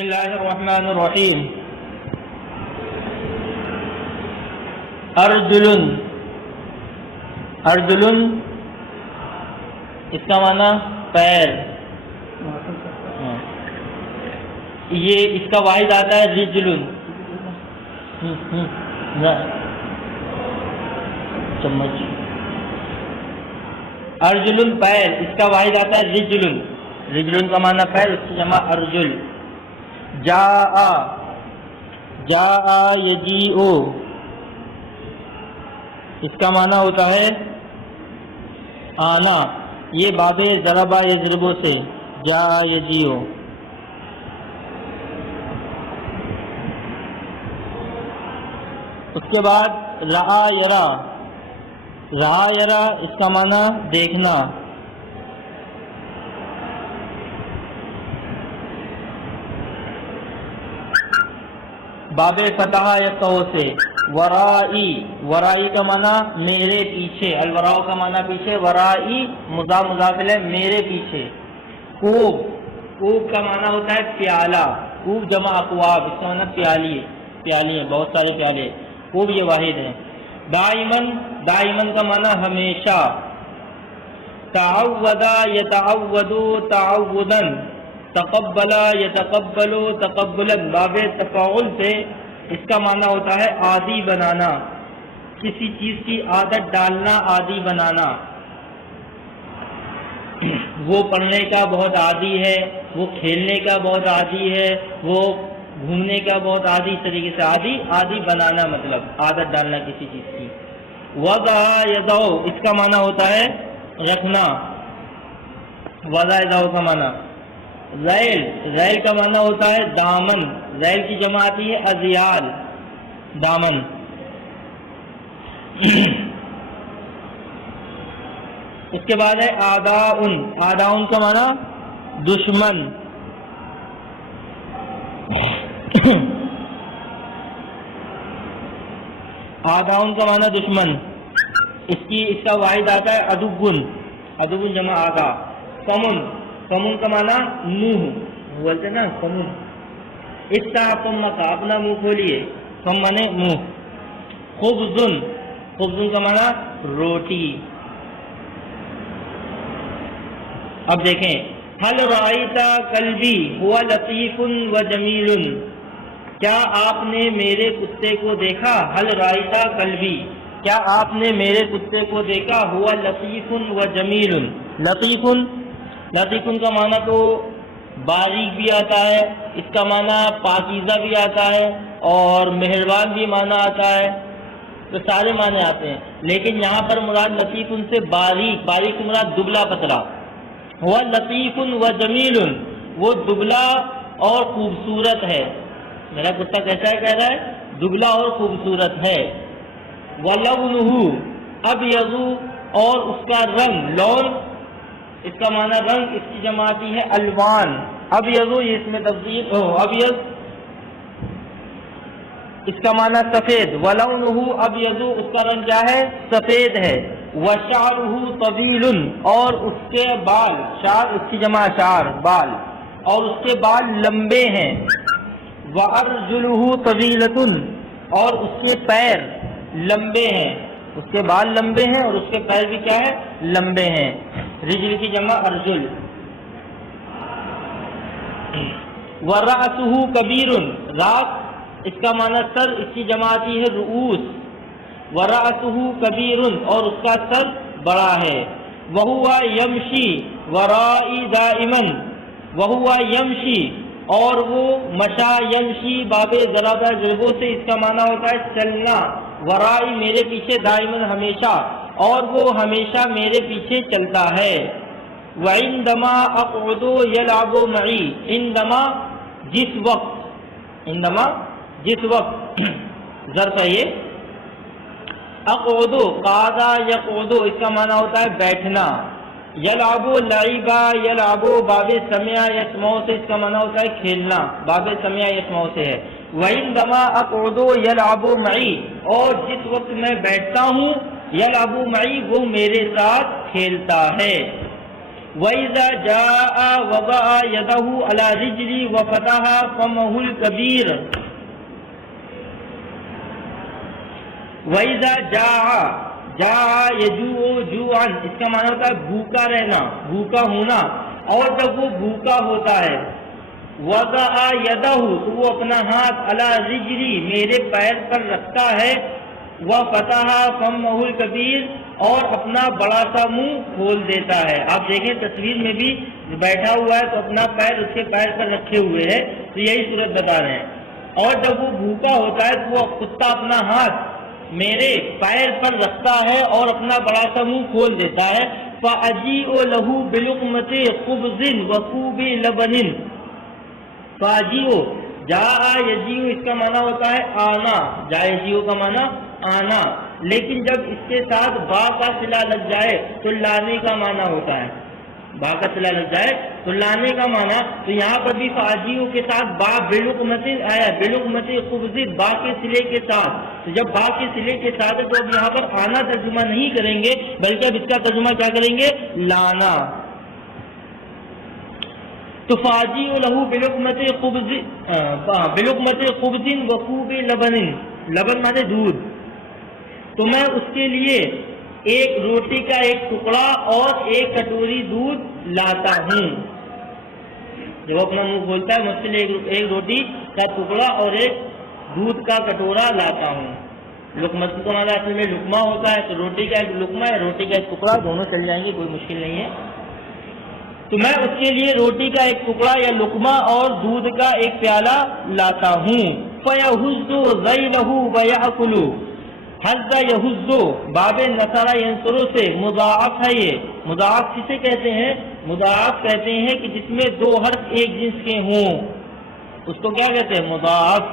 بسم اللہ الرحمن الرحیم. ارجلن، ارجلن اس کا معنی پیر. یہ اس کا واحد آتا ہے رجلن. چمچ. ارجلن پیر، اس کا واحد آتا ہے رجلن. رجلن کا معنی پیر، اس کی جمع ارجل. جاء، جاء یجیء، اس کا معنی ہوتا ہے آنا. یہ باب ضربا یضربو سے جاء یجیء. اس کے بعد رعا یرا. رعا یرا اس کا معنی دیکھنا. باب فتح یفتح سے ورائی. ورائی کا معنی میرے پیچھے. الوراء کا معنی پیچھے. ورائی مضاف مضاف الیہ میرے پیچھے. کوب، کوب کا معنی ہوتا ہے پیالہ. کوب جمع اقواب، اس کا معنی پیالی، پیالی ہے، بہت سارے پیالے. کوب یہ واحد ہے. دائمن، دائمن کا معنی ہمیشہ. تعودا یتعود تعودا. تقبلا یتقبل تقبلا. باب تفاعل سے اس کا معنی ہوتا ہے عادی بنانا، کسی چیز کی عادت ڈالنا، عادی بنانا. وہ پڑھنے کا بہت عادی ہے، وہ کھیلنے کا بہت عادی ہے، وہ گھومنے کا بہت عادی. اس طریقے سے عادی، عادی بنانا مطلب عادت ڈالنا کسی چیز کی. وضع یضع اس کا معنی ہوتا ہے رکھنا. وضع یضع کا معنی. ذیل، ذیل کا معنی ہوتا ہے دامن. ذیل کی جمع آتی ہے اذیال، دامن. اس کے بعد ہے آداؤن. آداؤن کا معنی دشمن. آداؤن کا معنی دشمن. اس کا واحد آتا ہے ادبن. ادبن جمع آگا. فمن، فمن کا معنی منہ. بولتے نا فمن. اس کا فمک اپنا منہ کھولیے. فم مانے منہ. خبزن، خبزن کا معنی روٹی. اب دیکھیں حل رأیت کلبی هو لطیف و جمیل. کیا آپ نے میرے کتے کو دیکھا؟ حل رأیت کلبی، کیا آپ نے میرے کتے کو دیکھا؟ هو لطیف و جمیل. لطیف، لطیف کا معنی تو باریک بھی آتا ہے، اس کا معنی پاکیزہ بھی آتا ہے، اور مہربان بھی معنی آتا ہے. تو سارے معنی آتے ہیں، لیکن یہاں پر مراد لطیف ان سے باریک. باریک سے مراد دبلا پتلا. وہ لطیف و جمیل، وہ دبلا اور خوبصورت ہے. میرا کتا کیسا ہے؟ کہہ رہا ہے دبلا اور خوبصورت ہے. وَلَوْنُهُ أَبْيَضُ، اور اس کا رنگ، لون اس کا معنی رنگ، اس کی جمع آتی ہے الوان. ابیض یہ اس میں تفصیل ہو. ابیض اس کا معنی سفید. ولونہ ابیض، اس کا رنگ کیا ہے؟ سفید ہے. وشعرہ طویل، اور اس کے بال، شعر اس کی جمع شعر بال، اور اس کے بال لمبے ہیں. وارجلہ طویلۃ، اور اس کے پیر لمبے ہیں. اس کے بال لمبے ہیں اور اس کے پیر بھی کیا ہے؟ لمبے ہیں. رجل کی جمع ارجل. ورأسہ کبیر، راس اس کا معنی سر، اس کی جمع آتی ہے رؤوس. ورأسہ کبیر، اور اس کا سر بڑا ہے. وہو یمشی ورائی دائما. وہو یمشی، اور وہ مشا یمشی باب ضربہ ضربو سے اس کا معنی ہوتا ہے چلنا. ورائی میرے پیچھے، دائما ہمیشہ، اور وہ ہمیشہ میرے پیچھے چلتا ہے. وعندما اقعد یلعب معی. عندما جس وقت، عندما جس وقت ظرف ہے یہ. اقعد قعد یقعد اس کا معنی ہوتا ہے بیٹھنا. یلعب لعبا یلعب باب سمع یسمع سے اس کا معنی ہوتا ہے کھیلنا. باب سمع یسمع سے ہے. وعندما اقعد یلعب معی، اور جس وقت میں بیٹھتا ہوں، یلعب معی وہ میرے ساتھ کھیلتا ہے. وَإِذَا جَاءَ وَضَعَ يَدَهُ عَلَى رِجْلِهِ وَفَتَحَ فَمَهُ الْكَبِيرَ. وَإِذَا جَاءَ يَجُوعُ جُوعًا، اس کا معنی ہوتا ہے بھوکا رہنا، بھوکا ہونا. اور جب وہ بھوکا ہوتا ہے وَضَعَ يَدَهُ تو وہ اپنا ہاتھ عَلَى رِجْلِهِ میرے پیر پر رکھتا ہے، وَفَتَحَ فَمَهُ الْكَبِيرَ اور اپنا بڑا سا منہ کھول دیتا ہے. آپ دیکھیں تصویر میں بھی بیٹھا ہوا ہے تو اپنا پیر اس کے پیر پر رکھے ہوئے ہے، تو یہی صورت بتا رہے ہیں. اور جب وہ بھوکا ہوتا ہے تو وہ کتا اپنا ہاتھ میرے پیر پر رکھتا ہے اور اپنا بڑا سا منہ کھول دیتا ہے. فَأَجِيءُ لَهُ بِلُقْمَةِ خُبْزٍ وَكُوبِ لَبَنٍ. فَأَجِيءُ جاء یجیء اس کا معنی ہوتا ہے آنا، جا یجیء کا معنی آنا، لیکن جب اس کے ساتھ با کا صلہ لگ جائے تو لانے کا معنی ہوتا ہے. با کا صلہ لگ جائے تو لانے کا معنی. تو یہاں پر بھی فاجیوں کے ساتھ با بلقمت آیا، بلقمت خبز با کے صلے کے ساتھ. تو جب با کے صلے کے ساتھ ہے تو اب یہاں پر آنا ترجمہ نہیں کریں گے بلکہ اب اس کا ترجمہ کیا کریں گے؟ لانا. تو فاجیء لہ بلقمت خبز وکوب لبن، لبن مانے دودھ. تو میں اس کے لیے ایک روٹی کا ایک ٹکڑا اور ایک کٹوری دودھ لاتا ہوں. جب اپنا منہ کھولتا ہے میں اس کے لیے ایک روٹی کا ٹکڑا اور ایک دودھ کا کٹورا لاتا ہوں. لقمت کو ہمارا اصل میں لقمہ ہوتا ہے، تو روٹی کا ایک لقمہ ہے، روٹی کا ایک ٹکڑا، دونوں چل جائیں گے، کوئی مشکل نہیں ہے. تو میں اس کے لیے روٹی کا ایک ٹکڑا یا لقمہ اور دودھ کا ایک پیالہ لاتا ہوں. فَيَهُزُّ ذَيْلَهُ وَيَأْكُلُ. حَزَّ يَهُزُّ باب نصر ینصر سے مضاعف ہے. یہ مضاعف کسے کہتے ہیں؟ مضاعف کہتے ہیں کہ جس میں دو حرف ایک جنس کے ہوں، اس کو کیا کہتے ہیں؟ مضاعف.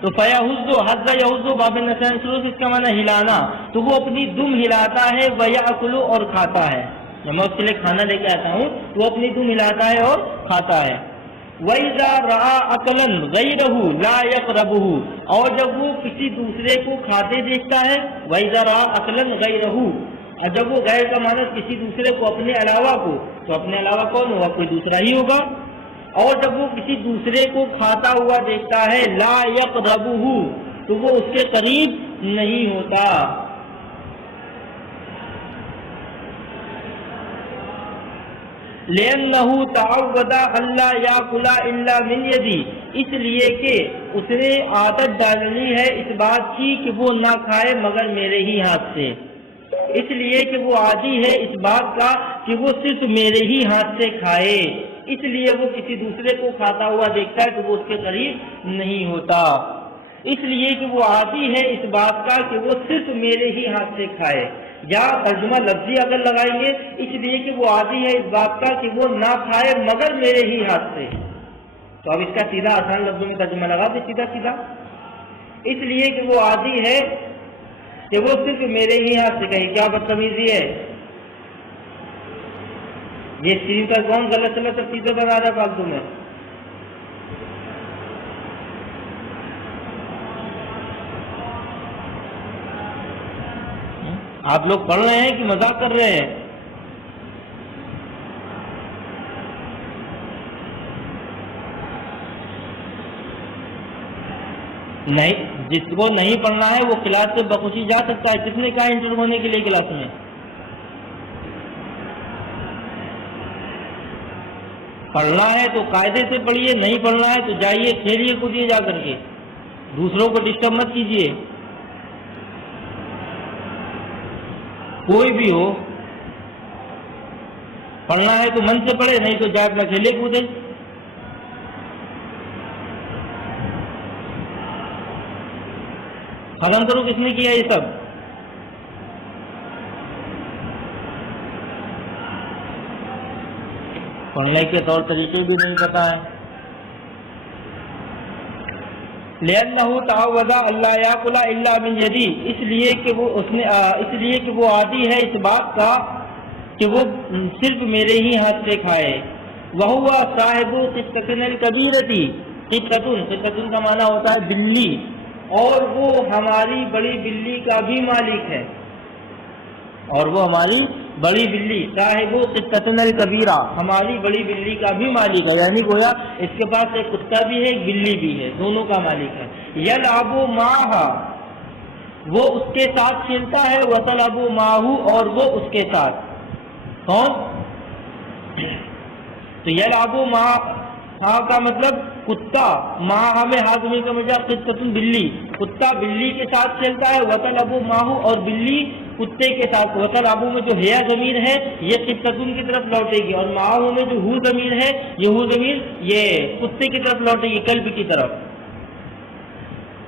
تو فَيَهُزُّ حَزَّ يَهُزُّ باب نصر ینصر سے اس کا معنی ہلانا. تو وہ اپنی دم ہلاتا ہے، وَيَأْكُلُ اور کھاتا ہے. جب میں اس کے لیے کھانا لے کے آتا ہوں تو وہ اپنی دم ہلاتا ہے اور کھاتا ہے. وَإِذَا رَأَى أَكْلًا غَيْرَهُ لَا يَقْرَبُهُ اور جب وہ کسی دوسرے کو کھاتے دیکھتا ہے. وَإِذَا رَأَى أَكْلًا غَيْرَهُ اور جب وہ غیر کا معنی کسی دوسرے کو اپنے علاوہ کو، تو اپنے علاوہ کون ہوگا؟ کوئی دوسرا ہی ہوگا. اور جب وہ کسی دوسرے کو کھاتا ہوا دیکھتا ہے لا يقربه تو وہ اس کے قریب نہیں ہوتا. لأنه تعود ألا يأكل إلا من يدي اس لیے کہ اس نے عادت ڈالنی ہے اس بات کی کہ وہ نہ کھائے مگر میرے ہی ہاتھ سے. اس لیے کہ وہ عادی ہے اس بات کا کہ وہ صرف میرے ہی ہاتھ سے کھائے، اس لیے وہ کسی دوسرے کو کھاتا ہوا دیکھتا ہے تو وہ اس کے قریب نہیں ہوتا. اس لیے کہ وہ عادی ہے اس بات کا کہ وہ صرف میرے ہی ہاتھ سے کھائے. یا ترجمہ لفظی اگر لگائیں گے اس لیے کہ وہ عادی ہے اس بات کا کہ وہ نہ کھائے مگر میرے ہی ہاتھ سے. تو اب اس کا سیدھا آسان لفظوں میں ترجمہ لگا دے سیدھا سیدھا. اس لیے کہ وہ عادی ہے کہ وہ صرف میرے ہی ہاتھ سے کہے. کیا بدتمیزی ہے یہ! سین کا کون غلط چلا سب چیزیں بنا رہا ہے فالتو میں. آپ لوگ پڑھ رہے ہیں کہ مذاق کر رہے ہیں؟ نہیں، جس کو نہیں پڑھنا ہے وہ کلاس سے بخوشی جا سکتا ہے. کس نے کہا انٹر ہونے کے لیے کلاس میں؟ پڑھنا ہے تو قاعدے سے پڑھیے، نہیں پڑھنا ہے تو جائیے کھیلیے کودیے جا کر کے، دوسروں کو ڈسٹرب مت کیجیے. کوئی بھی ہو پڑھنا ہے تو من سے پڑھے، نہیں تو جائے اپنا کھیلے کودے. ختم کرو. کس نے کیا یہ سب؟ پڑھنے کے طور طریقے بھی نہیں پتا ہے. لأنه تعود ألا يأكل إلا من يدي اس لیے کہ وہ عادی ہے اس بات کا کہ وہ صرف میرے ہی ہاتھ سے کھائے. وهو صاحب قطة الكبيرة. قطة کا معنی ہوتا ہے بلی، اور وہ ہماری بڑی بلی کا بھی مالک ہے، اور وہ ہماری بڑی بلی، صاحب قطتنا الکبیرہ، ہماری بڑی بلی کا بھی مالک ہے، یعنی گویا اس کے پاس ایک کتا بھی ہے ایک بلی بھی ہے، دونوں کا مالک ہے۔ یلعب معہا، وہ اس کے ساتھ کھیلتا ہے، وتلعب معہ، اور وہ اس کے ساتھ، کون؟ تو یلعب معہا کا مطلب کتا، معہا میں ہاضمی کا مجھا قطۃ بلی، کتا بلی کے ساتھ کھیلتا ہے، وتلعب معہ، اور بلی کتے کے ساتھ۔ وتلعب میں جو ہے ضمیر ہے یہ قطۃ کی طرف لوٹے گی، اور معہ میں جو ہو ضمیر ہے یہ ہو ضمیر یہ کتے کی طرف لوٹے گی، کلب کی طرف۔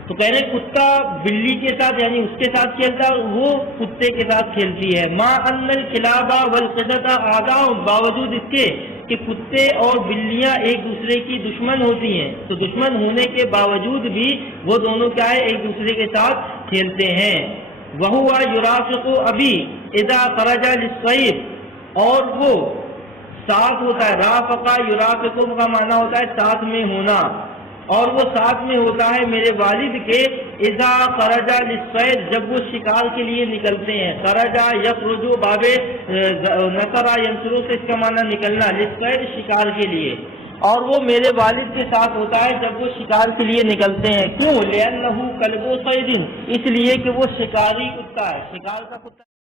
تو کہہ رہے کتا بلی کے ساتھ یعنی اس کے ساتھ کھیلتا ہے، وہ کتے کے ساتھ کھیلتی ہے۔ ما ان الکلاب والقطط اعداء، باوجود اس کے کہ کتے اور بلیاں ایک دوسرے کی دشمن ہوتی ہیں، تو دشمن ہونے کے باوجود بھی وہ دونوں کیا ہے ایک دوسرے کے ساتھ کھیلتے ہیں۔ وَهُوَ يُرَافِقُ أَبِي إِذَا خَرَجَ لِلصَّيْدِ، اور وہ ساتھ ہوتا ہے، رافقہ یرافق کا معنی ہوتا ہے ساتھ میں ہونا، اور وہ ساتھ میں ہوتا ہے میرے والد کے اذا خرج للصید، جب وہ شکار کے لیے نکلتے ہیں۔ خرج یخرج باب نصر ینصر سے اس کا معنی نکلنا، للصید شکار کے لیے، اور وہ میرے والد کے ساتھ ہوتا ہے جب وہ شکار کے لیے نکلتے ہیں۔ کیوں؟ لأنہ کلب صید، اس لیے کہ وہ شکاری کتا ہے، شکار کا کتا۔